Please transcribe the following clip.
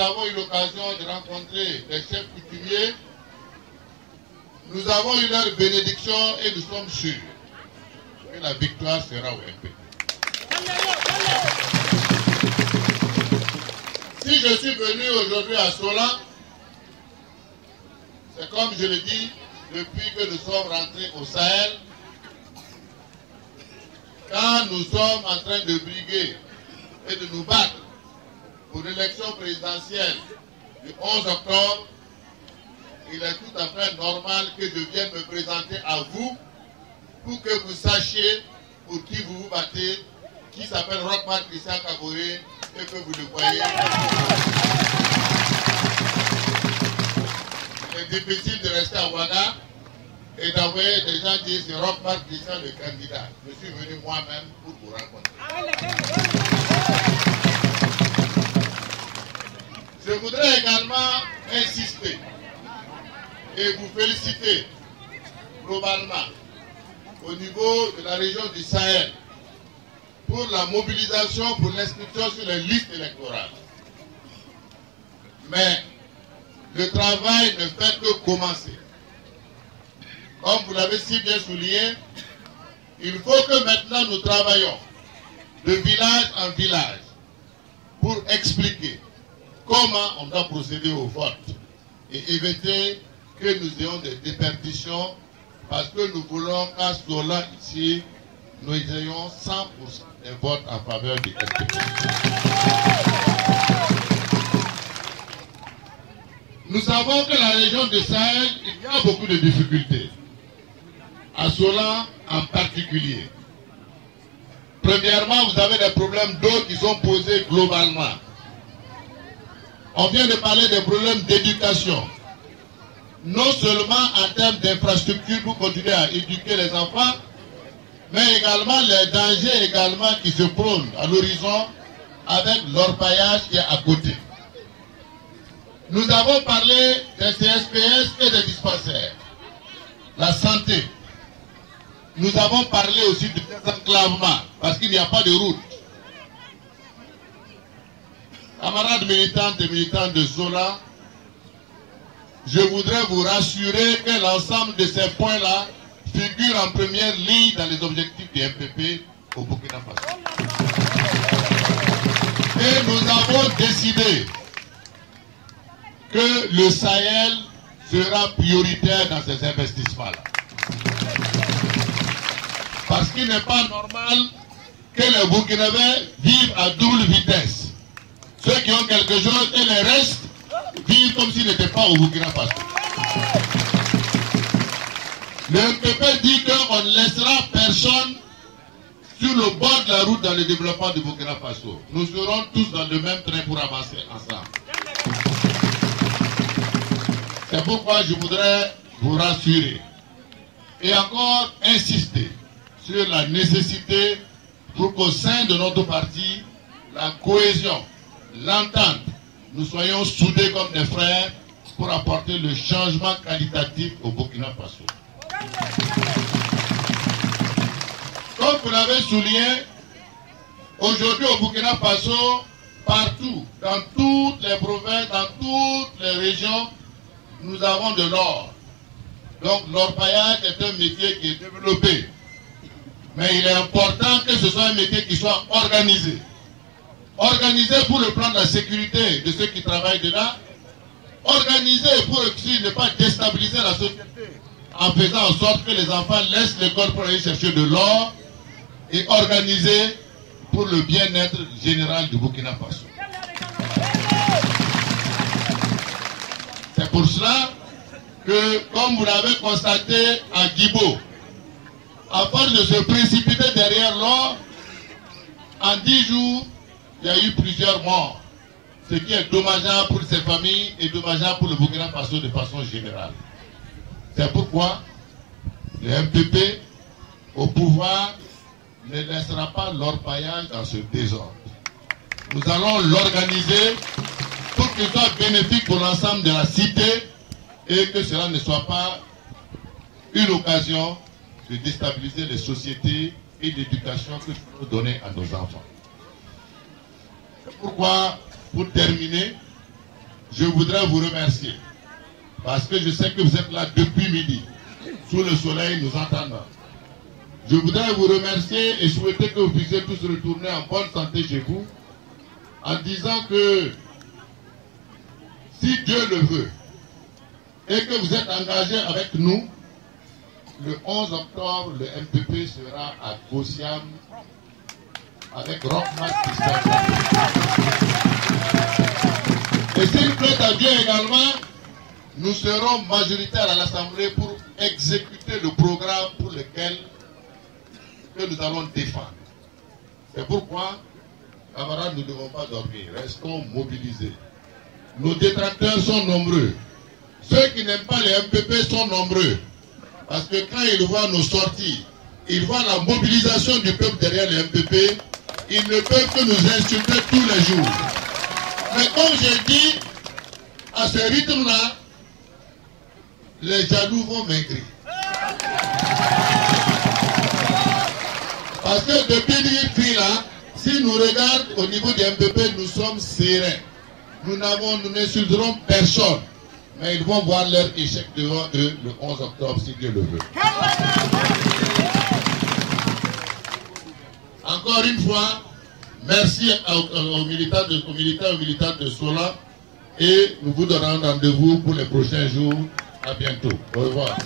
avons eu l'occasion de rencontrer les chefs coutumiers. Nous avons eu leur bénédiction et nous sommes sûrs que la victoire sera au MP. Si je suis venu aujourd'hui à Sola, c'est comme je le dis, depuis que nous sommes rentrés au Sahel, quand nous sommes en train de briguer et de nous battre pour l'élection présidentielle du 11 octobre, il est tout à fait normal que je vienne me présenter à vous pour que vous sachiez pour qui vous vous battez, qui s'appelle Rochmark Christian Kaboré, et que vous le voyez. Il est difficile de rester à Ouaga et d'envoyer des gens dire c'est Rochmark Christian le candidat. Je suis venu moi-même pour vous rencontrer. Je voudrais également insister et vous féliciter globalement au niveau de la région du Sahel pour la mobilisation pour l'inscription sur les listes électorales. Mais le travail ne fait que commencer. Comme vous l'avez si bien souligné, il faut que maintenant nous travaillions de village en village pour expliquer comment on doit procéder au vote et éviter que nous ayons des déperditions parce que nous voulons qu'à Sola ici, nous ayons 100% des votes en faveur du FPP. Nous savons que la région de Sahel, il y a beaucoup de difficultés. À Sola en particulier. Premièrement, vous avez des problèmes d'eau qui sont posés globalement. On vient de parler des problèmes d'éducation. Non seulement en termes d'infrastructure pour continuer à éduquer les enfants, mais également les dangers également qui se prônent à l'horizon avec l'orpaillage qui est à côté. Nous avons parlé des CSPS et des dispensaires. La santé. Nous avons parlé aussi du désenclavement, parce qu'il n'y a pas de route. Camarades militantes et militants de Sola, je voudrais vous rassurer que l'ensemble de ces points-là figurent en première ligne dans les objectifs du MPP au Burkina Faso. Et nous avons décidé que le Sahel sera prioritaire dans ces investissements-là. Parce qu'il n'est pas normal que les Burkinabés vivent à double vitesse. Ceux qui ont quelque chose et les restes vivent comme s'ils n'étaient pas au Burkina Faso. Le MPP dit qu'on ne laissera personne sur le bord de la route dans le développement du Burkina Faso. Nous serons tous dans le même train pour avancer ensemble. C'est pourquoi je voudrais vous rassurer et encore insister sur la nécessité pour qu'au sein de notre parti, la cohésion, l'entente, nous soyons soudés comme des frères pour apporter le changement qualitatif au Burkina Faso. Comme vous l'avez souligné, aujourd'hui au Burkina Faso, partout, dans toutes les provinces, dans toutes les régions, nous avons de l'or. Donc l'orpaillage est un métier qui est développé. Mais il est important que ce soit un métier qui soit organisé. Organisé pour le plan de la sécurité de ceux qui travaillent dedans. Organisé pour aussi ne pas déstabiliser la société en faisant en sorte que les enfants laissent l'école pour aller chercher de l'or. Et organisé pour le bien-être général du Burkina Faso. C'est pour cela que, comme vous l'avez constaté à Guibo, à force de se précipiter derrière l'or, en 10 jours, il y a eu plusieurs morts. Ce qui est dommageable pour ces familles et dommageable pour le Burkina Faso de façon générale. C'est pourquoi le MPP, au pouvoir, ne laissera pas l'orpaillage dans ce désordre. Nous allons l'organiser pour qu'il soit bénéfique pour l'ensemble de la cité et que cela ne soit pas une occasion de déstabiliser les sociétés et l'éducation que nous voulons donner à nos enfants. C'est pourquoi, pour terminer, je voudrais vous remercier. Parce que je sais que vous êtes là depuis midi, sous le soleil, nous entendant. Je voudrais vous remercier et souhaiter que vous puissiez tous retourner en bonne santé chez vous, en disant que si Dieu le veut, et que vous êtes engagés avec nous, le 11 octobre, le MPP sera à Gossiam avec Rockman Christian. Et s'il plaît à Dieu également, nous serons majoritaires à l'Assemblée pour exécuter le programme pour lequel que nous allons défendre. C'est pourquoi, camarades, nous ne devons pas dormir. Restons mobilisés. Nos détracteurs sont nombreux. Ceux qui n'aiment pas les MPP sont nombreux. Parce que quand ils voient nos sorties, ils voient la mobilisation du peuple derrière les MPP, ils ne peuvent que nous insulter tous les jours. Mais comme j'ai dit, à ce rythme-là, les jaloux vont maigrir. Parce que depuis l'île là, si nous regardons au niveau du MPP, nous sommes sereins. Nous n'insulterons personne. Mais ils vont voir leur échec devant eux le 11 octobre, si Dieu le veut. Encore une fois, merci aux militants et militantes de Sola. Et nous vous donnons rendez-vous pour les prochains jours. À bientôt. Au revoir.